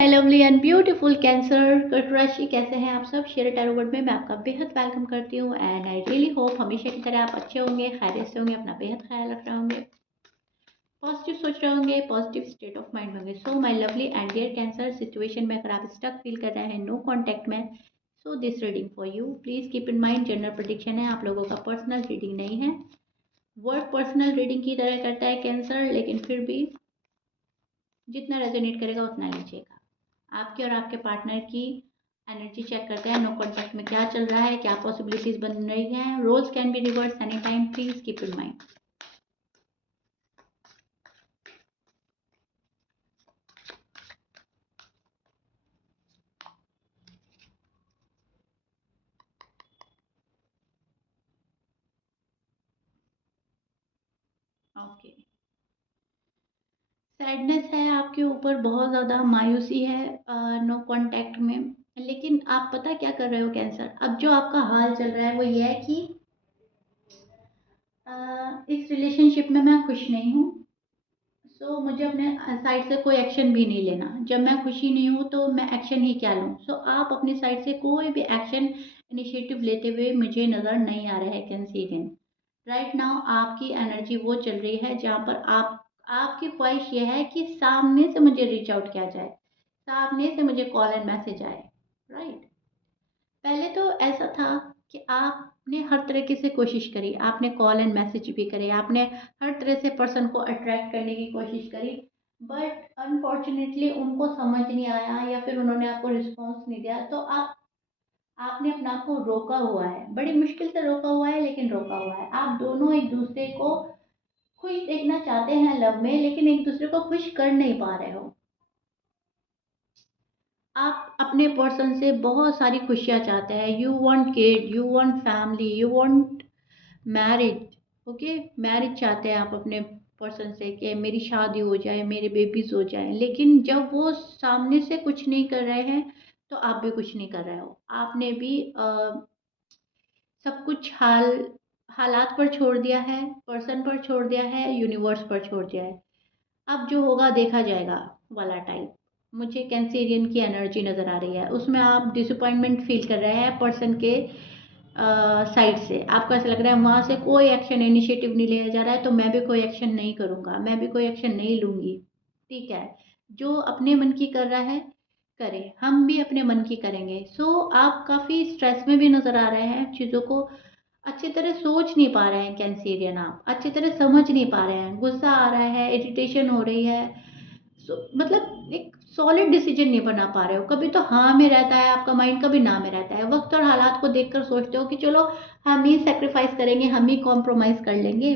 Lovely and beautiful cancer राशि, कैसे हैं आप सब। शेयर टैरो वर्ड में मैं आपका बेहद वेलकम करती हूँ एंड आई रियली होप हमेशा की तरह आप अच्छे होंगे, खैरियत से होंगे, अपना बेहद ख्याल रख रहे होंगे, पॉजिटिव सोच रहे होंगे, पॉजिटिव स्टेट ऑफ माइंड होंगे। So my lovely and dear Cancer, situation में अगर आप स्टक फील कर रहे हैं नो कॉन्टैक्ट में, so this reading for you. Please keep in mind general prediction है, आप लोगों का पर्सनल रीडिंग नहीं है। वर्ड पर्सनल रीडिंग की तरह करता है कैंसर, लेकिन फिर भी जितना रेजोनेट करेगा उतना लीजिएगा। आपके और आपके पार्टनर की एनर्जी चेक करते हैं, नो कॉन्टैक्ट में क्या चल रहा है, क्या पॉसिबिलिटीज बन रही हैं। Roles can be reverse any time, please keep in mind. Okay, sadness है आपके ऊपर, बहुत ज़्यादा मायूसी है नो कांटेक्ट में। लेकिन आप पता क्या कर रहे हो कैंसर, अब जो आपका हाल चल रहा है वो ये है कि इस रिलेशनशिप में मैं खुश नहीं हूँ। सो मुझे अपने साइड से कोई एक्शन भी नहीं लेना। जब मैं खुशी नहीं हूँ तो मैं एक्शन ही क्या लूँ। सो आप अपनी साइड से कोई भी एक्शन इनिशिएटिव लेते हुए मुझे नज़र नहीं आ रहा है कैंसीरियन। राइट नाउ आपकी एनर्जी वो चल रही है जहाँ पर आपकी ख्वाहिश ये है कि सामने से मुझे रीच आउट किया जाए, सामने से मुझे कॉल एंड मैसेज आए। राइट, पहले तो ऐसा था कि आपने हर तरीके से कोशिश करी, आपने कॉल एंड मैसेज भी करे, आपने हर तरह से पर्सन को अट्रैक्ट करने की कोशिश करी, बट अनफॉर्चुनेटली उनको समझ नहीं आया या फिर उन्होंने आपको रिस्पॉन्स नहीं दिया। तो आपने अपने आप को रोका हुआ है, बड़ी मुश्किल से रोका हुआ है, लेकिन रोका हुआ है। आप दोनों एक दूसरे को खुश देखना चाहते हैं लव में, लेकिन एक दूसरे को खुश कर नहीं पा रहे हो। आप अपने पर्सन से बहुत सारी खुशियाँ चाहते हैं, you want kid, you want family, you want marriage. Okay, marriage चाहते हैं आप अपने पर्सन से कि मेरी शादी हो जाए, मेरे बेबीज हो जाए। लेकिन जब वो सामने से कुछ नहीं कर रहे हैं तो आप भी कुछ नहीं कर रहे हो। आपने भी सब कुछ हालात पर छोड़ दिया है, पर्सन पर छोड़ दिया है, यूनिवर्स पर छोड़ दिया है। अब जो होगा देखा जाएगा वाला टाइप मुझे कैंसेरियन की एनर्जी नज़र आ रही है। उसमें आप डिसअपॉइंटमेंट फील कर रहे हैं पर्सन के साइड से। आपको ऐसा लग रहा है वहाँ से कोई एक्शन इनिशिएटिव नहीं लिया जा रहा है, तो मैं भी कोई एक्शन नहीं करूँगा, मैं भी कोई एक्शन नहीं लूँगी। ठीक है, जो अपने मन की कर रहा है करे, हम भी अपने मन की करेंगे। सो आप काफ़ी स्ट्रेस में भी नज़र आ रहे हैं, चीज़ों को अच्छी तरह सोच नहीं पा रहे हैं कैंसेरियन, आप अच्छी तरह समझ नहीं पा रहे हैं, गुस्सा आ रहा है, इरिटेशन हो रही है। मतलब एक सॉलिड डिसीजन नहीं बना पा रहे हो। कभी तो हाँ में रहता है आपका माइंड, कभी ना में रहता है। वक्त और हालात को देखकर सोचते हो कि चलो हम ही सेक्रीफाइस करेंगे, हम ही कॉम्प्रोमाइज कर लेंगे।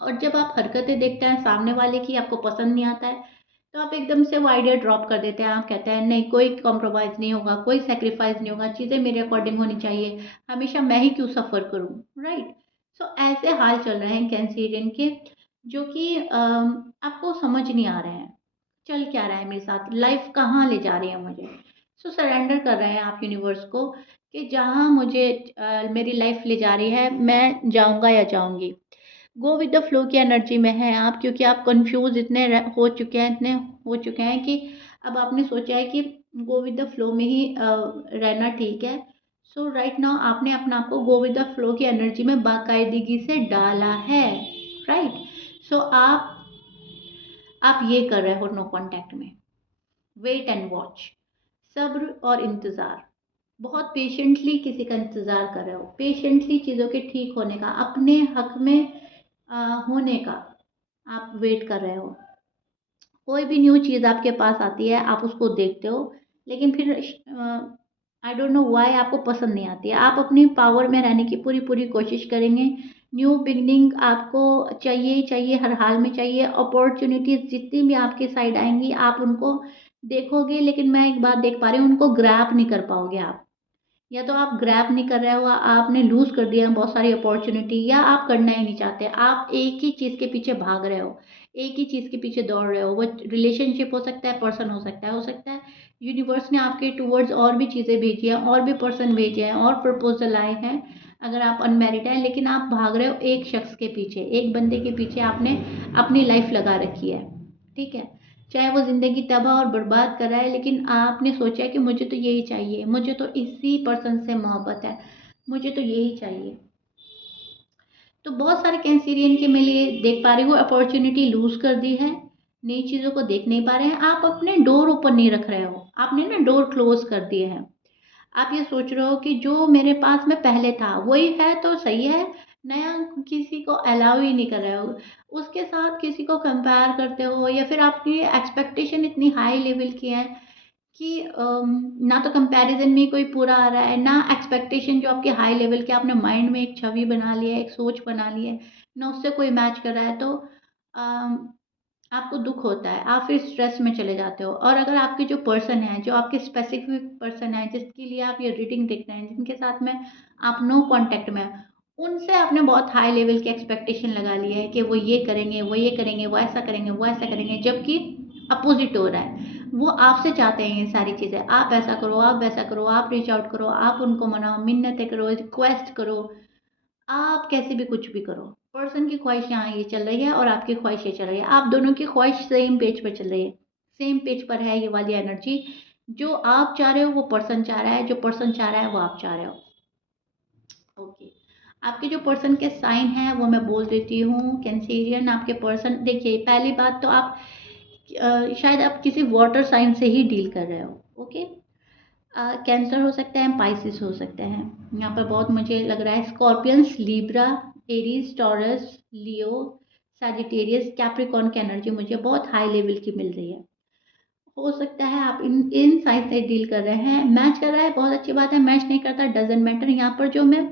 और जब आप हरकतें देखते हैं सामने वाले की, आपको पसंद नहीं आता है, तो आप एकदम से वो आइडिया ड्रॉप कर देते हैं। आप कहते हैं नहीं, कोई कॉम्प्रोमाइज नहीं होगा, कोई सेक्रीफाइस नहीं होगा, चीज़ें मेरे अकॉर्डिंग होनी चाहिए, हमेशा मैं ही क्यों सफ़र करूँ। राइट, सो ऐसे हाल चल रहे हैं कैंसेरियन के, जो कि आपको समझ नहीं आ रहे हैं चल क्या रहा है मेरे साथ, लाइफ कहाँ ले जा रही है मुझे। सो सरेंडर कर रहे हैं आप यूनिवर्स को कि जहाँ मुझे मेरी लाइफ ले जा रही है मैं जाऊँगा या जाऊँगी। गो विद द फ्लो की एनर्जी में हैं आप, क्योंकि आप कंफ्यूज इतने हो चुके हैं, इतने हो चुके हैं कि अब आपने सोचा है कि गो विद द फ्लो में ही रहना ठीक है। सो राइट नाउ आपने अपने आप को गो विद द फ्लो की एनर्जी में बाकायदगी से डाला है। राइट, सो आप ये कर रहे हो नो कांटेक्ट में, वेट एंड वॉच, सब्र और इंतज़ार। बहुत पेशेंटली किसी का इंतज़ार कर रहे हो, पेशेंटली चीज़ों के ठीक होने का, अपने हक में होने का आप वेट कर रहे हो। कोई भी न्यू चीज़ आपके पास आती है, आप उसको देखते हो, लेकिन फिर आई डोंट नो व्हाई आपको पसंद नहीं आती है। आप अपनी पावर में रहने की पूरी पूरी कोशिश करेंगे। न्यू बिगनिंग आपको चाहिए ही चाहिए, हर हाल में चाहिए। अपॉर्चुनिटीज़ जितनी भी आपके साइड आएंगी आप उनको देखोगे, लेकिन मैं एक बात देख पा रही हूँ, उनको ग्रैब नहीं कर पाओगे आप। या तो आप ग्रैब नहीं कर रहे हो, आपने लूज़ कर दिया बहुत सारी अपॉर्चुनिटी, या आप करना ही नहीं चाहते। आप एक ही चीज़ के पीछे भाग रहे हो, एक ही चीज़ के पीछे दौड़ रहे हो। वो रिलेशनशिप हो सकता है, पर्सन हो सकता है, यूनिवर्स ने आपके टूवर्ड्स और भी चीज़ें भेजी हैं, और भी पर्सन भेजे हैं, और प्रपोजल आए हैं। अगर आप अनमैरिड हैं, लेकिन आप भाग रहे हो एक शख्स के पीछे, एक बंदे के पीछे आपने अपनी लाइफ लगा रखी है। ठीक है, चाहे वो ज़िंदगी तबाह और बर्बाद कर रहा है, लेकिन आपने सोचा है कि मुझे तो यही चाहिए, मुझे तो इसी पर्सन से मोहब्बत है, मुझे तो यही चाहिए। तो बहुत सारे कैंसेरियन के मैं लिए देख पा रही हूँ अपॉर्चुनिटी लूज कर दी है, नई चीज़ों को देख नहीं पा रहे हैं, आप अपने डोर ओपन नहीं रख रहे हो, आपने ना डोर क्लोज कर दिए हैं। आप ये सोच रहे हो कि जो मेरे पास में पहले था वही है तो सही है, नया किसी को अलाउ ही नहीं कर रहे हो, उसके साथ किसी को कंपेयर करते हो, या फिर आपकी एक्सपेक्टेशन इतनी हाई लेवल की है कि ना तो कंपैरिजन में कोई पूरा आ रहा है, ना एक्सपेक्टेशन जो आपके हाई लेवल के आपने माइंड में एक छवि बना ली है, एक सोच बना ली है, ना उससे कोई मैच कर रहा है, तो अम, आपको दुख होता है, आप फिर स्ट्रेस में चले जाते हो। और अगर आपके जो पर्सन है, जो आपके स्पेसिफिक पर्सन है जिसके लिए आप ये रीडिंग देख रहे हैं, जिनके साथ में आप नो कांटेक्ट में हैं, उनसे आपने बहुत हाई लेवल की एक्सपेक्टेशन लगा ली है कि वो ये करेंगे, वो ये करेंगे, वो ऐसा करेंगे, वो ऐसा करेंगे, जबकि अपोजिट हो रहा है। वो आपसे चाहते हैं ये सारी चीज़ें, आप ऐसा करो, आप वैसा करो, आप रीच आउट करो, आप उनको मनाओ, मिन्नतें करो, रिक्वेस्ट करो, आप कैसे भी कुछ भी करो। पर्सन की ख्वाहिश यहाँ ये चल रही है और आपकी ख्वाहिश ये चल रही है, आप दोनों की ख्वाहिश सेम पेज पर चल रही है, सेम पेज पर है ये वाली एनर्जी। जो आप चाह रहे हो वो पर्सन चाह रहा है, जो पर्सन चाह रहा है वो आप चाह रहे हो। ओके, आपके जो पर्सन के साइन है वो मैं बोल देती हूँ। कैंसेरियन आपके पर्सन, देखिए पहली बात तो आप शायद आप किसी वाटर साइन से ही डील कर रहे हो। ओके, कैंसर हो सकता है, पाइसिस हो सकते हैं, यहाँ पर बहुत मुझे लग रहा है स्कॉर्पियंस, लिब्रा, एरीज, टॉरस, लियो, सैजिटेरियस, कैप्रिकॉर्न की एनर्जी मुझे बहुत हाई लेवल की मिल रही है। हो सकता है आप इन इन साइड से डील कर रहे हैं, मैच कर रहा है बहुत अच्छी बात है, मैच नहीं करता डजेंट मैटर। यहाँ पर जो मैं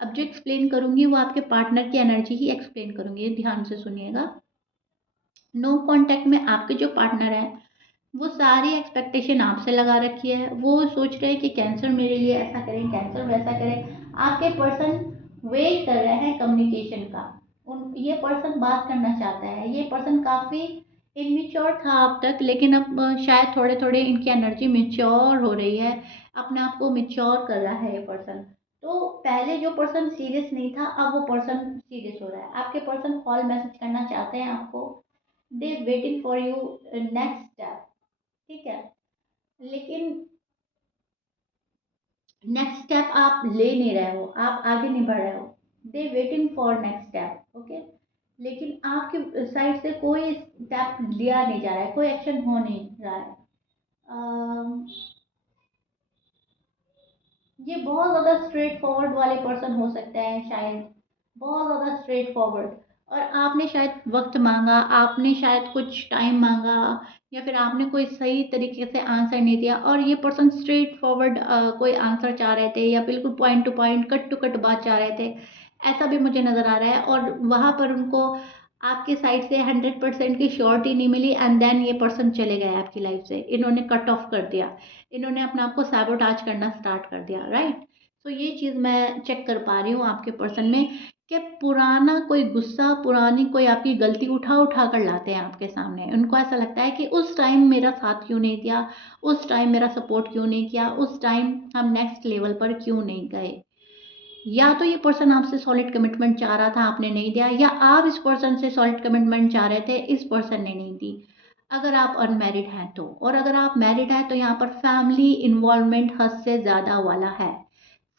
अब जो एक्सप्लेन करूंगी वो आपके पार्टनर की एनर्जी ही एक्सप्लेन करूंगी, ध्यान से सुनिएगा। नो कांटेक्ट में आपके जो पार्टनर है वो सारी एक्सपेक्टेशन आपसे लगा रखी है, वो सोच रहे हैं कि कैंसर मेरे लिए ऐसा करें, कैंसर वैसा करें। आपके पर्सन वेट कर रहे हैं कम्युनिकेशन का, ये पर्सन बात करना चाहता है, ये पर्सन काफ़ी इमेच्योर था अब तक, लेकिन अब शायद थोड़े थोड़े इनकी एनर्जी मेच्योर हो रही है, अपने आप को मेच्योर कर रहा है ये पर्सन। तो पहले जो पर्सन सीरियस नहीं था अब वो पर्सन सीरियस हो रहा है, आपके पर्सन कॉल मैसेज करना चाहते हैं आपको, they waiting for you next step, ठीक है, लेकिन नेक्स्ट स्टेप आप ले नहीं रहे हो, आप आगे नहीं बढ़ रहे हो, they waiting for next step. Okay, लेकिन आपके साइड से कोई स्टेप लिया नहीं जा रहा है, कोई एक्शन हो नहीं रहा है। अम, ये बहुत ज़्यादा स्ट्रेट फॉरवर्ड वाले पर्सन हो सकते हैं शायद, बहुत ज़्यादा स्ट्रेट फॉरवर्ड, और आपने शायद वक्त मांगा, आपने शायद कुछ टाइम मांगा, या फिर आपने कोई सही तरीके से आंसर नहीं दिया, और ये पर्सन स्ट्रेट फॉरवर्ड कोई आंसर चाह रहे थे, या बिल्कुल point to point cut to cut बात चाह रहे थे, ऐसा भी मुझे नज़र आ रहा है। और वहाँ पर उनको आपके साइड से 100% की श्योरिटी नहीं मिली, एंड देन ये पर्सन चले गए आपकी लाइफ से, इन्होंने कट ऑफ कर दिया, इन्होंने अपने आप को सैबोटाज करना स्टार्ट कर दिया, राइट। तो ये चीज़ मैं चेक कर पा रही हूँ आपके पर्सन में, कि पुराना कोई गुस्सा, पुरानी कोई आपकी गलती उठा उठा कर लाते हैं आपके सामने, उनको ऐसा लगता है कि उस टाइम मेरा साथ क्यों नहीं दिया, उस टाइम मेरा सपोर्ट क्यों नहीं किया, उस टाइम हम नेक्स्ट लेवल पर क्यों नहीं गए। या तो ये पर्सन आपसे सॉलिड कमिटमेंट चाह रहा था, आपने नहीं दिया, या आप इस पर्सन से सॉलिड कमिटमेंट चाह रहे थे, इस पर्सन ने नहीं दी। अगर आप अनमैरिड हैं तो, और अगर आप मैरिड हैं तो यहाँ पर फैमिली इन्वॉल्वमेंट हद से ज़्यादा वाला है।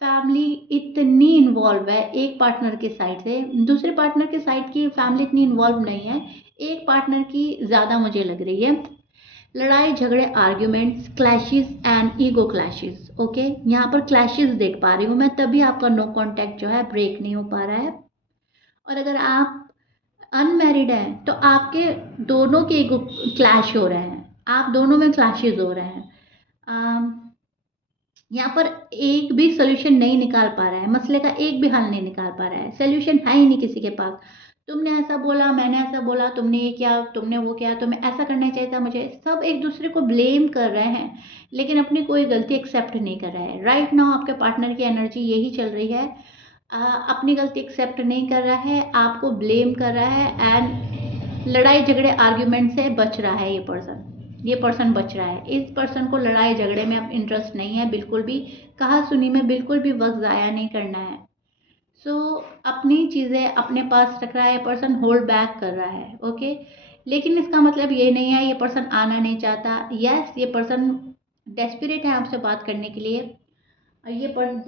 फैमिली इतनी इन्वॉल्व है एक पार्टनर के साइड से, दूसरे पार्टनर के साइड की फैमिली इतनी इन्वॉल्व नहीं है, एक पार्टनर की ज़्यादा मुझे लग रही है। लड़ाई झगड़े, arguments, clashes and ego clashes. Okay, यहाँ पर क्लैशेस देख पा रही हूँ मैं, तभी आपका नो कांटेक्ट जो है ब्रेक नहीं हो पा रहा है। और अगर आप अनमैरिड हैं तो आपके दोनों के ईगो क्लैश हो रहे हैं, आप दोनों में क्लैशेस हो रहे हैं। यहाँ पर एक भी सोल्यूशन नहीं निकाल पा रहा है, मसले का एक भी हल नहीं निकाल पा रहा है, सोल्यूशन है ही नहीं किसी के पास। तुमने ऐसा बोला, मैंने ऐसा बोला, तुमने ये किया, तुमने वो किया, तुम्हें ऐसा करना चाहिए था, मुझे, सब एक दूसरे को ब्लेम कर रहे हैं, लेकिन अपनी कोई गलती एक्सेप्ट नहीं कर रहा है। राइट नाउ आपके पार्टनर की एनर्जी यही चल रही है, अपनी गलती एक्सेप्ट नहीं कर रहा है, आपको ब्लेम कर रहा है, एंड लड़ाई झगड़े आर्ग्यूमेंट से बच रहा है ये पर्सन, ये पर्सन बच रहा है। इस पर्सन को लड़ाई झगड़े में अब इंटरेस्ट नहीं है बिल्कुल भी, कहा सुनी में बिल्कुल भी वक्त ज़ाया नहीं करना है। सो अपनी चीज़ें अपने पास रख रहा है पर्सन, होल्ड बैक कर रहा है। ओके, लेकिन इसका मतलब ये नहीं है ये पर्सन आना नहीं चाहता। यस, ये पर्सन डेस्परेट है आपसे बात करने के लिए। और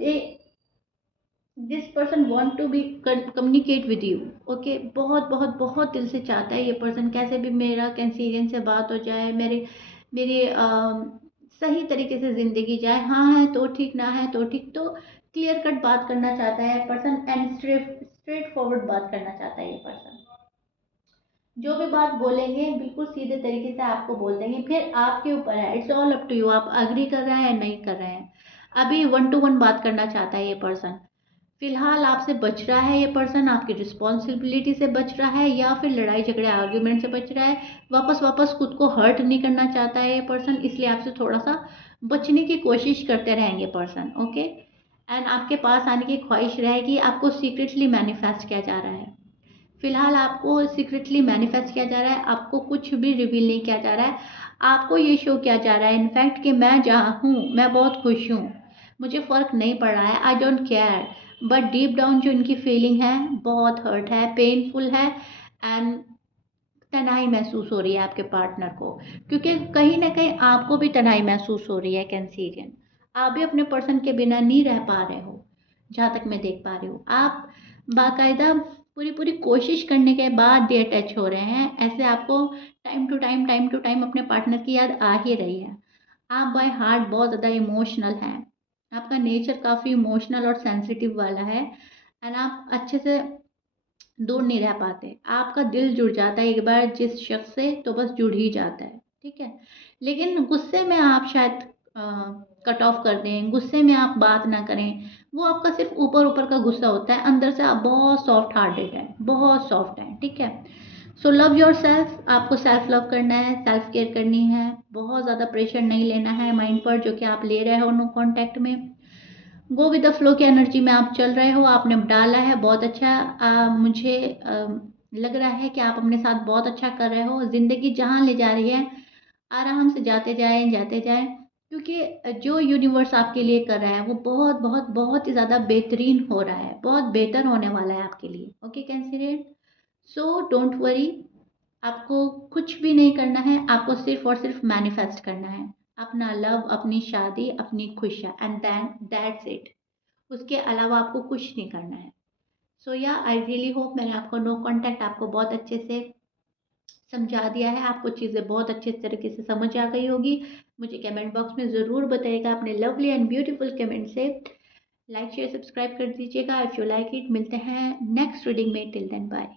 this person want to be communicate with you. Okay, बहुत बहुत बहुत दिल से चाहता है ये पर्सन कैसे भी मेरा कैंसेरियन से बात हो जाए, मेरे मेरे सही तरीके से ज़िंदगी जाए। हाँ है तो ठीक, ना है तो ठीक। तो क्लियर कट बात करना चाहता है पर्सन एंड स्ट्रेट फॉरवर्ड बात करना चाहता है ये पर्सन। जो भी बात बोलेंगे बिल्कुल सीधे तरीके से आपको बोल देंगे, फिर आपके ऊपर है, it's all up to you, आप अग्री कर रहे हैं या नहीं कर रहे हैं। अभी 1 to 1 बात करना चाहता है ये पर्सन। फिलहाल आपसे बच रहा है ये पर्सन, आपकी रिस्पॉन्सिबिलिटी से बच रहा है, या फिर लड़ाई झगड़े आर्ग्यूमेंट से बच रहा है। वापस वापस खुद को हर्ट नहीं करना चाहता है ये पर्सन, इसलिए आपसे थोड़ा सा बचने की कोशिश करते रहेंगे पर्सन। ओके, एंड आपके पास आने की ख्वाहिश रहेगी। आपको सीक्रेटली मैनिफेस्ट किया जा रहा है। फिलहाल आपको सीक्रेटली मैनिफेस्ट किया जा रहा है, आपको कुछ भी रिवील नहीं किया जा रहा है। आपको ये शो किया जा रहा है इनफैक्ट कि मैं जहाँ हूँ मैं बहुत खुश हूँ, मुझे फ़र्क नहीं पड़ रहा है, I don't care. But deep down जो इनकी फीलिंग है बहुत हर्ट है, पेनफुल है, एंड तन्हाई महसूस हो रही है आपके पार्टनर को। क्योंकि कहीं ना कहीं आपको भी तन्हाई महसूस हो रही है कैंसीरियन। आप भी अपने पर्सन के बिना नहीं रह पा रहे हो, जहाँ तक मैं देख पा रही हूँ। आप बाकायदा पूरी पूरी कोशिश करने के बाद भी अटैच हो रहे हैं। ऐसे आपको टाइम टू टाइम अपने पार्टनर की याद आ ही रही है। आप बाय हार्ट बहुत ज़्यादा इमोशनल हैं। आपका नेचर काफ़ी इमोशनल और सेंसिटिव वाला है, एंड आप अच्छे से दूर नहीं रह पाते। आपका दिल जुड़ जाता है एक बार जिस शख्स से, तो बस जुड़ ही जाता है, ठीक है। लेकिन गुस्से में आप शायद कट ऑफ कर दें, गुस्से में आप बात ना करें। वो आपका सिर्फ ऊपर ऊपर का गुस्सा होता है, अंदर से आप बहुत सॉफ्ट हार्टेड हैं, बहुत सॉफ्ट हैं, ठीक है। सो लव योर सेल्फ, आपको सेल्फ लव करना है, सेल्फ केयर करनी है। बहुत ज़्यादा प्रेशर नहीं लेना है माइंड पर, जो कि आप ले रहे हो नो कॉन्टैक्ट में। गो विद द फ्लो की एनर्जी में आप चल रहे हो, आपने डाला है बहुत अच्छा। मुझे लग रहा है कि आप अपने साथ बहुत अच्छा कर रहे हो। ज़िंदगी जहाँ ले जा रही है आराम से जाते जाएं, क्योंकि जो यूनिवर्स आपके लिए कर रहा है वो बहुत बहुत बहुत ही ज़्यादा बेहतरीन हो रहा है, बहुत बेहतर होने वाला है आपके लिए। Okay cancerian, so don't worry. आपको कुछ भी नहीं करना है, आपको सिर्फ और सिर्फ मैनिफेस्ट करना है अपना लव, अपनी शादी, अपनी खुशियाँ, एंड देन दैट्स इट। उसके अलावा आपको कुछ नहीं करना है। सो या आई रियली होप मैंने आपको नो कॉन्टैक्ट आपको बहुत अच्छे से समझा दिया है, आपको चीज़ें बहुत अच्छे तरीके से समझ आ गई होगी। मुझे कमेंट बॉक्स में ज़रूर बताइएगा अपने लवली एंड ब्यूटीफुल कमेंट से। लाइक शेयर सब्सक्राइब कर दीजिएगा इफ़ यू लाइक इट। मिलते हैं नेक्स्ट रीडिंग में, टिल देन बाय।